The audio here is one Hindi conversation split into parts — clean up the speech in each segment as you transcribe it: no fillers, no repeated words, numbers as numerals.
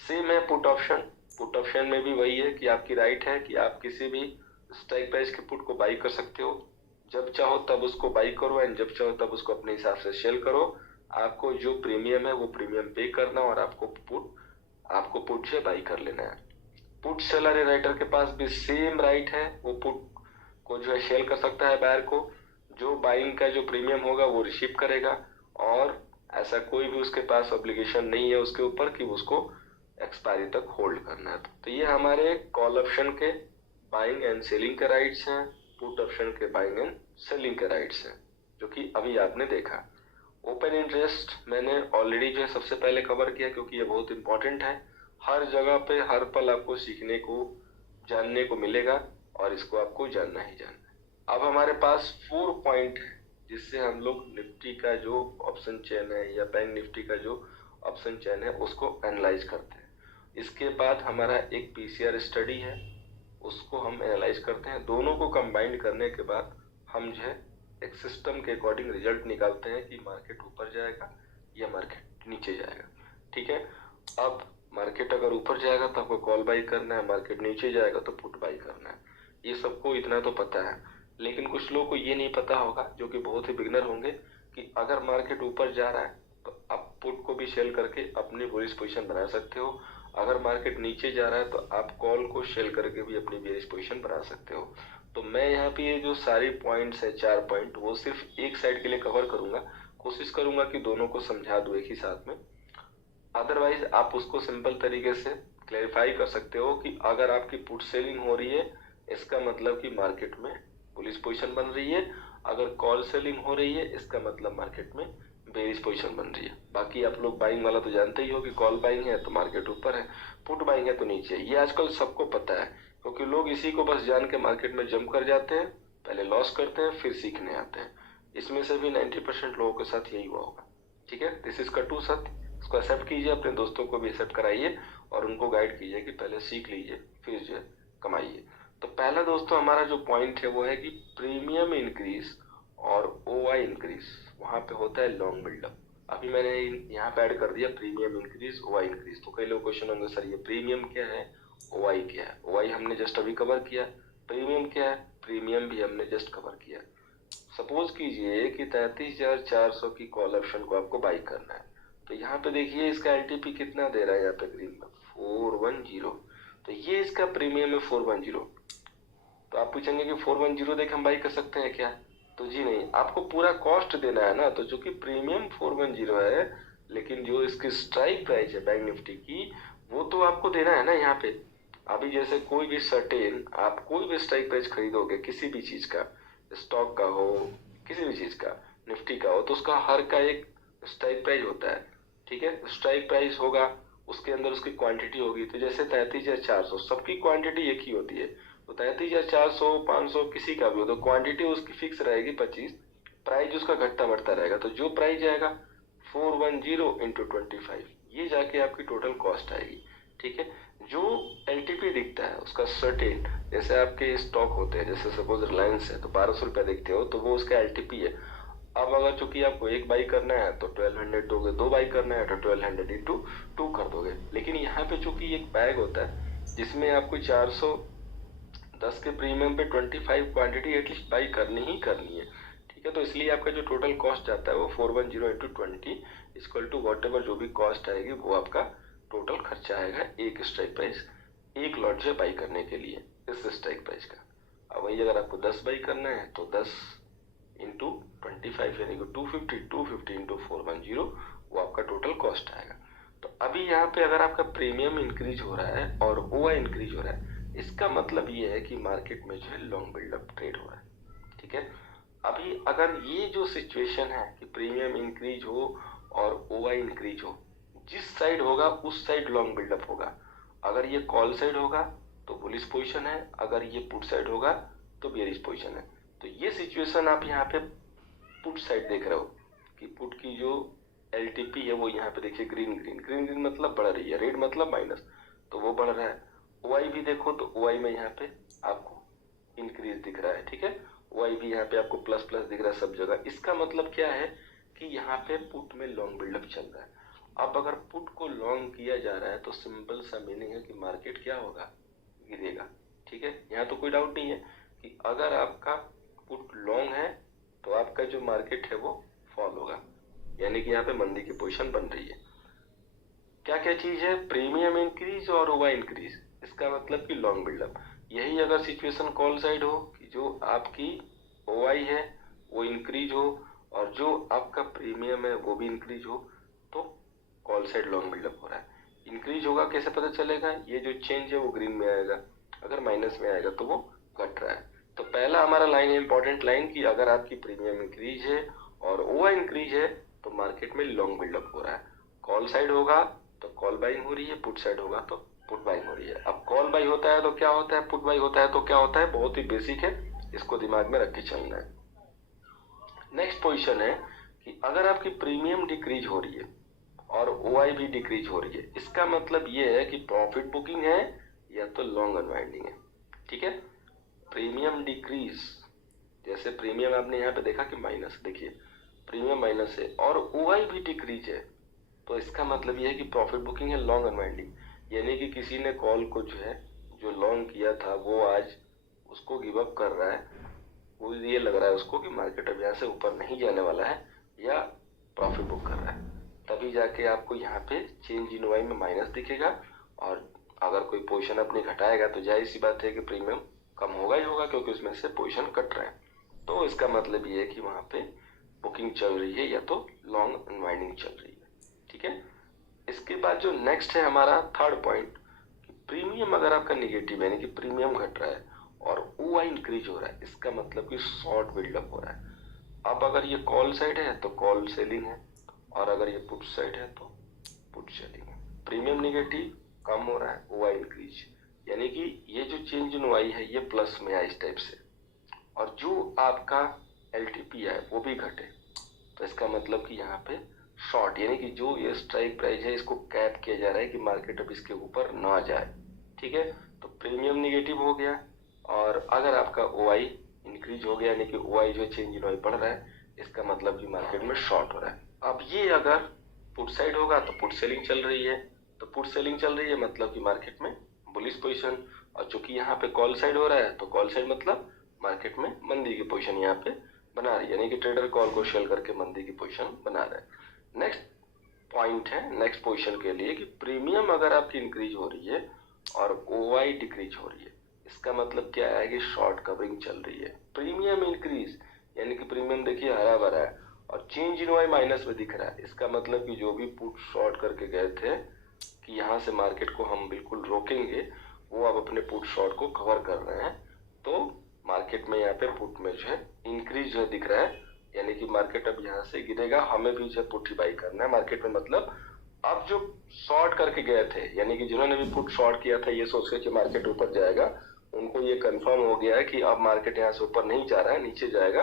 सेम है पुट ऑप्शन में भी वही है कि आपकी राइट है कि आप किसी भी स्ट्राइक प्राइस के पुट को बाई कर सकते हो, जब चाहो तब उसको बाई करो एंड जब चाहो तब उसको अपने हिसाब से सेल करो। आपको जो प्रीमियम है वो प्रीमियम पे करना और आपको पुट से बाई कर लेना है। पुट सेलर या राइटर के पास भी सेम राइट है, वो पुट को जो है सेल कर सकता है बायर को। जो बाइंग का जो प्रीमियम होगा वो रिसीव करेगा, और ऐसा कोई भी उसके पास ऑब्लिगेशन नहीं है उसके ऊपर कि उसको एक्सपायरी तक होल्ड करना है। तो ये हमारे कॉल ऑप्शन के बाइंग एंड सेलिंग के राइट्स हैं, पुट ऑप्शन के बाइंग एंड सेलिंग के राइट्स हैं, जो कि अभी आपने देखा। ओपन इंटरेस्ट मैंने ऑलरेडी जो है सबसे पहले कवर किया, क्योंकि ये बहुत इंपॉर्टेंट है। हर जगह पे हर पल आपको सीखने को जानने को मिलेगा और इसको आपको जानना ही जानना है। अब हमारे पास 4 पॉइंट है जिससे हम लोग निफ्टी का जो ऑप्शन चेन है या बैंक निफ्टी का जो ऑप्शन चेन है उसको एनालाइज करते हैं। इसके बाद हमारा एक पीसीआर स्टडी है, उसको हम एनालाइज करते हैं। दोनों को कंबाइन करने के बाद हम जो है एक सिस्टम के अकॉर्डिंग रिजल्ट निकालते हैं कि मार्केट ऊपर जाएगा या मार्केट नीचे जाएगा। ठीक है, अब मार्केट अगर ऊपर जाएगा तो आपको कॉल बाई करना है, मार्केट नीचे जाएगा तो पुट बाई करना है। ये सबको इतना तो पता है, लेकिन कुछ लोगों को ये नहीं पता होगा, जो कि बहुत ही बिगनर होंगे, कि अगर मार्केट ऊपर जा रहा है तो आप पुट को भी सेल करके अपनी बुलिश पोजीशन बना सकते हो। अगर मार्केट नीचे जा रहा है तो आप कॉल को सेल करके भी अपनी बेरिश पोजीशन बना सकते हो। तो मैं यहाँ पे ये जो सारी पॉइंट्स है 4 पॉइंट, वो सिर्फ एक साइड के लिए कवर करूंगा। कोशिश करूंगा कि दोनों को समझा दूं एक ही साथ में। अदरवाइज आप उसको सिंपल तरीके से क्लैरिफाई कर सकते हो कि अगर आपकी पुट सेलिंग हो रही है इसका मतलब कि मार्केट में बुलिश पोजीशन बन रही है, अगर कॉल सेलिंग हो रही है इसका मतलब मार्केट में बेरिश पोजीशन बन रही है। बाकी आप लोग बाइंग वाला तो जानते ही हो कि कॉल बाइंग है तो मार्केट ऊपर है, पुट बाइंग है तो नीचे। ये आजकल सबको पता है, क्योंकि लोग इसी को बस जान के मार्केट में जंप कर जाते हैं, पहले लॉस करते हैं फिर सीखने आते हैं। इसमें से भी 90% लोगों के साथ यही हुआ होगा। ठीक है, दिस इज कटु सत्य, इसको एक्सेप्ट कीजिए, अपने दोस्तों को भी एक्सेप्ट कराइए और उनको गाइड कीजिए कि पहले सीख लीजिए फिर जो है कमाइए। तो पहला दोस्तों हमारा जो पॉइंट है वो है कि प्रीमियम इंक्रीज और ओआई इंक्रीज, वहां पे होता है लॉन्ग बिल्डअप। अभी मैंने यहाँ पे ऐड कर दिया प्रीमियम इंक्रीज ओआई इंक्रीज। तो कई लोग क्वेश्चन होंगे सर ये प्रीमियम क्या है, ओआई क्या है। ओआई हमने जस्ट अभी कवर किया, प्रीमियम क्या है, प्रीमियम भी हमने जस्ट कवर किया। सपोज कीजिए कि 33,400 की कॉल ऑप्शन को आपको बाई करना है, तो यहाँ पे देखिए इसका एलटीपी कितना दे रहा है, यहाँ पे ग्रीन में 410। तो ये इसका प्रीमियम है 410। तो आप पूछेंगे कि 410 देके हम बाई कर सकते हैं क्या, तो जी नहीं, आपको पूरा कॉस्ट देना है ना। तो जो कि प्रीमियम 410 है, लेकिन जो इसकी स्ट्राइक प्राइस है बैंक निफ्टी की वो तो आपको देना है ना यहाँ पे। अभी जैसे कोई भी सर्टेन आप कोई भी स्ट्राइक प्राइस खरीदोगे किसी भी चीज का, स्टॉक का हो किसी भी चीज का, निफ्टी का हो, तो उसका हर का एक स्ट्राइक प्राइस होता है। ठीक है, स्ट्राइक प्राइस होगा, उसके अंदर उसकी क्वांटिटी होगी। तो जैसे 33,400 सबकी क्वांटिटी एक ही होती है, तो 33,400 500 किसी का भी हो तो क्वांटिटी उसकी फिक्स रहेगी 25, प्राइस उसका घटता बढ़ता रहेगा। तो जो प्राइस आएगा 410 इंटू 25, ये जाके आपकी टोटल कॉस्ट आएगी। ठीक है, जो एलटीपी दिखता है उसका सर्टेन, जैसे आपके स्टॉक होते हैं, जैसे सपोज रिलायंस है तो 1200 रुपया देखते हो तो वो उसका एलटीपी है। अब अगर चूंकि आपको एक बाई करना है तो 1200 दोगे, दो बाई करना है तो 1200 इंटू 2 कर दोगे। लेकिन यहाँ पे चूंकि एक बैग होता है जिसमें आपको 410 के प्रीमियम पे 25 क्वांटिटी एटलीस्ट बाई करनी ही करनी है। ठीक है, तो इसलिए आपका जो टोटल कॉस्ट जाता है वो 410 into 20 equal to whatever जो भी कॉस्ट आएगी वो आपका टोटल खर्चा आएगा एक स्ट्राइक प्राइस, एक लॉट से बाई करने के लिए इस स्ट्राइक प्राइस का। अब वही अगर आपको 10 बाई करना है तो 10 इंटू 25 यानी कि 250 इंटू 410 वो आपका टोटल कॉस्ट आएगा। तो अभी यहाँ पे अगर आपका प्रीमियम इंक्रीज हो रहा है और ओआई इंक्रीज हो रहा है, इसका मतलब ये है कि मार्केट में जो है लॉन्ग बिल्डअप ट्रेड हो रहा है। ठीक है, अभी अगर ये जो सिचुएशन है कि प्रीमियम इंक्रीज हो और ओआई इंक्रीज हो, जिस साइड होगा उस साइड लॉन्ग बिल्डअप होगा। अगर ये कॉल साइड होगा तो बुलिश पोजीशन है, अगर ये पुट साइड होगा तो बेरिश पोजीशन है। तो ये सिचुएशन आप यहाँ पे पुट साइड देख रहे हो कि पुट की जो एलटीपी है वो यहाँ पे देखिए ग्रीन ग्रीन ग्रीन ग्रीन मतलब बढ़ रही है, रेड मतलब माइनस, तो वो बढ़ रहा है। ओआई भी देखो तो ओआई में यहाँ पे आपको इंक्रीज दिख रहा है। ठीक है, ओआई भी यहाँ पे आपको प्लस प्लस दिख रहा है सब जगह। इसका मतलब क्या है कि यहाँ पे पुट में लॉन्ग बिल्डअप चल रहा है। अब अगर पुट को लॉन्ग किया जा रहा है तो सिंपल सा मीनिंग है कि मार्केट क्या होगा, गिरेगा। ठीक है, यहाँ तो कोई डाउट नहीं है कि अगर आपका पुट लॉन्ग है तो आपका जो मार्केट है वो फॉल होगा, यानी कि यहाँ पे मंदी की पोजीशन बन रही है। क्या क्या चीज है, प्रीमियम इंक्रीज और ओवा इंक्रीज, इसका मतलब कि लॉन्ग बिल्डअप। यही अगर सिचुएशन कॉल साइड हो कि जो आपकी ओआई है वो इंक्रीज हो और जो आपका प्रीमियम है वो भी इंक्रीज हो, तो कॉल साइड लॉन्ग बिल्डअप हो रहा है। इंक्रीज होगा कैसे पता चलेगा, ये जो चेंज है वो ग्रीन में आएगा, अगर माइनस में आएगा तो वो घट रहा है। तो पहला हमारा लाइन है इंपॉर्टेंट लाइन कि अगर आपकी प्रीमियम इंक्रीज है और ओवा इंक्रीज है तो मार्केट में लॉन्ग बिल्डअप हो रहा है। कॉल साइड होगा तो कॉल बाइंग हो रही है, पुट साइड होगा तो पुट बाइंग हो रही है। अब कॉल बाई होता है तो क्या होता है, पुट बाई होता है तो क्या होता है, बहुत ही बेसिक है, इसको दिमाग में रख के चलना है। नेक्स्ट पोजीशन है कि अगर आपकी प्रीमियम डिक्रीज हो रही है और ओआई भी डिक्रीज हो रही है, इसका मतलब ये है कि प्रॉफिट बुकिंग है या तो लॉन्ग अनवाइंडिंग है। ठीक है, प्रीमियम डिक्रीज, जैसे प्रीमियम आपने यहाँ पे देखा कि माइनस, देखिए प्रीमियम माइनस है और ओआई भी डिक्रीज है, तो इसका मतलब ये है कि प्रॉफिट बुकिंग है लॉन्ग अनवाइंडिंग, यानी कि किसी ने कॉल को जो है जो लॉन्ग किया था वो आज उसको गिव अप कर रहा है, वो ये लग रहा है उसको कि मार्केट अब यहाँ से ऊपर नहीं जाने वाला है या प्रॉफिट बुक कर रहा है, तभी जाके आपको यहाँ पे चेंज इन वाई में माइनस दिखेगा। और अगर कोई पोजीशन अपनी घटाएगा तो जाहिर सी बात है कि प्रीमियम कम होगा ही होगा, क्योंकि उसमें से पोजीशन कट रहा है। तो इसका मतलब ये है कि वहां पे बुकिंग चल रही है या तो लॉन्ग अनवाइंडिंग चल रही है। ठीक है, इसके बाद जो नेक्स्ट है हमारा थर्ड पॉइंट, प्रीमियम अगर आपका निगेटिव यानी कि प्रीमियम घट रहा है और ओआई इंक्रीज हो रहा है, इसका मतलब कि शॉर्ट बिल्डअप हो रहा है। अब अगर ये कॉल साइड है तो कॉल सेलिंग है और अगर ये पुट साइड है तो पुट सेलिंग है। प्रीमियम निगेटिव कम हो रहा है, ओआई इंक्रीज, यानी कि ये जो चेंज इन ओआई है ये प्लस में है इस टाइप से, और जो आपका एलटीपी है वो भी घटे, तो इसका मतलब कि यहाँ पे शॉर्ट, यानी कि जो ये स्ट्राइक प्राइस है इसको कैप किया जा रहा है कि मार्केट अब इसके ऊपर ना जाए। ठीक है, तो प्रीमियम निगेटिव हो गया और अगर आपका ओआई इंक्रीज हो गया यानी कि ओआई जो चेंज इन ओआई बढ़ रहा है, इसका मतलब कि मार्केट में शॉर्ट हो रहा है। अब ये अगर पुट साइड होगा तो पुट सेलिंग चल रही है, तो पुट सेलिंग चल रही है मतलब कि मार्केट में बुलिश पोजीशन, और चूंकि यहाँ पे कॉल साइड हो रहा है तो कॉल साइड मतलब मार्केट में मंदी की पोजीशन यहाँ पे बना रही है, यानी कि ट्रेडर कॉल को शेल करके मंदी की पोजीशन बना रहा है। नेक्स्ट पॉइंट है नेक्स्ट पोजीशन के लिए कि प्रीमियम अगर आपकी इंक्रीज हो रही है और ओआई डिक्रीज हो रही है, इसका मतलब क्या है कि शॉर्ट कवरिंग चल रही है। प्रीमियम इंक्रीज यानी कि प्रीमियम देखिए हरा भरा है और चेंज इन ओआई माइनस में दिख रहा है, इसका मतलब कि जो भी पुट शॉर्ट करके गए थे कि यहाँ से मार्केट को हम बिल्कुल रोकेंगे, वो अब अपने पुट शॉर्ट को कवर कर रहे हैं, तो मार्केट में यहाँ पे पुट में जो है इंक्रीज जो है दिख रहा है, यानी कि मार्केट अब यहाँ से गिरेगा, हमें भी जो पुट ही बाई करना है मार्केट में। मतलब अब जो शॉर्ट करके गए थे यानी कि जिन्होंने भी पुट शॉर्ट किया था ये सोच के कि मार्केट ऊपर जाएगा, उनको ये कंफर्म हो गया है कि अब मार्केट यहाँ से ऊपर नहीं जा रहा है, नीचे जाएगा,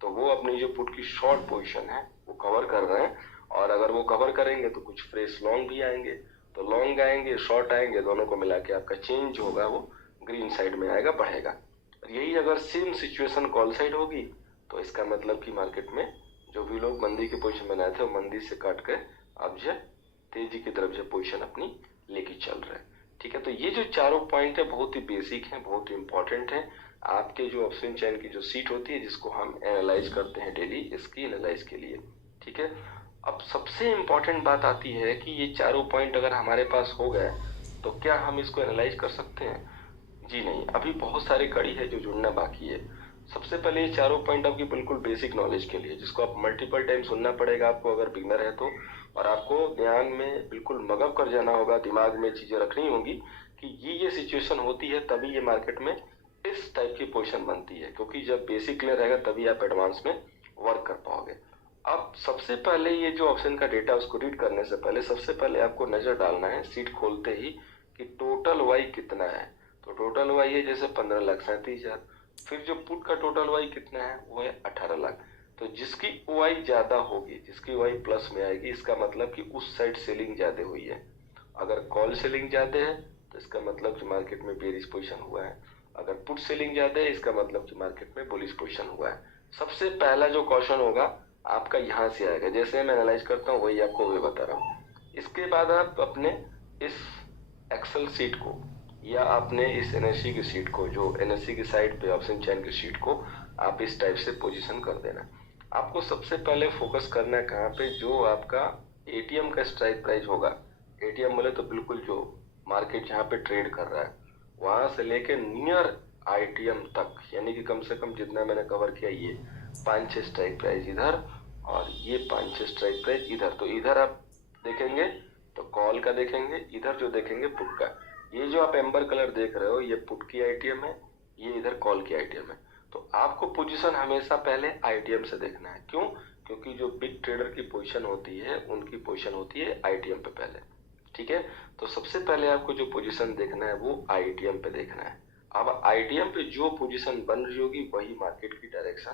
तो वो अपनी जो पुट की शॉर्ट पोजीशन है वो कवर कर रहे हैं। और अगर वो कवर करेंगे तो कुछ फ्रेश लॉन्ग भी आएंगे, तो लॉन्ग आएंगे शॉर्ट आएंगे, दोनों को मिला के आपका चेंज होगा वो ग्रीन साइड में आएगा, बढ़ेगा। यही अगर सेम सिचुएशन कॉल साइड होगी तो इसका मतलब कि मार्केट में जो भी लोग मंदी की पोजीशन बनाए थे वो मंदी से काट कर अब जो तेजी की तरफ जो पोजीशन अपनी लेके चल रहे हैं। ठीक है, तो ये जो चारों पॉइंट है बहुत ही बेसिक है, बहुत ही इंपॉर्टेंट है। आपके जो ऑप्शन चैन की जो सीट होती है जिसको हम एनालाइज करते हैं डेली, इसकी एनालाइज के लिए। ठीक है, अब सबसे इम्पोर्टेंट बात आती है कि ये चारों पॉइंट अगर हमारे पास हो गए तो क्या हम इसको एनालाइज कर सकते हैं? जी नहीं, अभी बहुत सारी कड़ी है जो जुड़ना बाकी है। सबसे पहले ये चारों पॉइंट आपकी बिल्कुल बेसिक नॉलेज के लिए, जिसको आप मल्टीपल टाइम सुनना पड़ेगा आपको अगर बिगनर है तो, और आपको ध्यान में बिल्कुल मगअप कर जाना होगा, दिमाग में चीजें रखनी होगी कि ये सिचुएशन होती है तभी ये मार्केट में इस टाइप की पोजीशन बनती है, क्योंकि जब बेसिक क्लियर रहेगा तभी आप एडवांस में वर्क कर पाओगे। अब सबसे पहले ये जो ऑप्शन का डेटा उसको रीड करने से पहले सबसे पहले आपको नजर डालना है सीट खोलते ही कि टोटल वाई कितना है। तो टोटल वाई है जैसे 15,37,000, फिर जो पुट का टोटल वाई कितना है वो है 18 लाख। तो जिसकी वाई ज्यादा होगी, जिसकी वाई प्लस में आएगी, इसका मतलब कि उस साइड सेलिंग ज्यादा हुई है। अगर कॉल सेलिंग ज्यादा है तो इसका मतलब कि मार्केट में बेरिश पोजीशन हुआ है, अगर पुट सेलिंग ज्यादा है इसका मतलब कि मार्केट में बुलिश पोजीशन हुआ है। सबसे पहला जो क्वेश्चन होगा आपका यहाँ से आएगा, जैसे मैं एनालाइज करता हूँ वही आपको वही बता रहा हूँ। इसके बाद आप अपने इस एक्सेल सीट को या आपने इस एनएससी की सीट को, जो एनएससी की साइड पे ऑप्शन चेन की सीट को आप इस टाइप से पोजीशन कर देना। आपको सबसे पहले फोकस करना है कहाँ पे, जो आपका एटीएम का स्ट्राइक प्राइस होगा। एटीएम बोले तो बिल्कुल जो मार्केट जहाँ पे ट्रेड कर रहा है वहां से लेके नियर आईटीएम तक, यानी कि कम से कम जितना मैंने कवर किया, ये 5-6 स्ट्राइक प्राइस इधर और ये 5-6 स्ट्राइक प्राइस इधर। तो इधर आप देखेंगे तो कॉल का देखेंगे, इधर जो देखेंगे पुट का। ये जो आप एम्बर कलर देख रहे हो ये पुट की आईटीएम है, ये इधर कॉल की आईटीएम है। तो आपको पोजीशन हमेशा पहले आईटीएम से देखना है। क्यों? क्योंकि जो बिग ट्रेडर की पोजीशन होती है उनकी पोजीशन होती है आईटीएम पे पहले। ठीक है, तो सबसे पहले आपको जो पोजीशन देखना है वो आईटीएम पे देखना है। अब आईटीएम पे जो पोजीशन बन रही होगी वही मार्केट की डायरेक्शन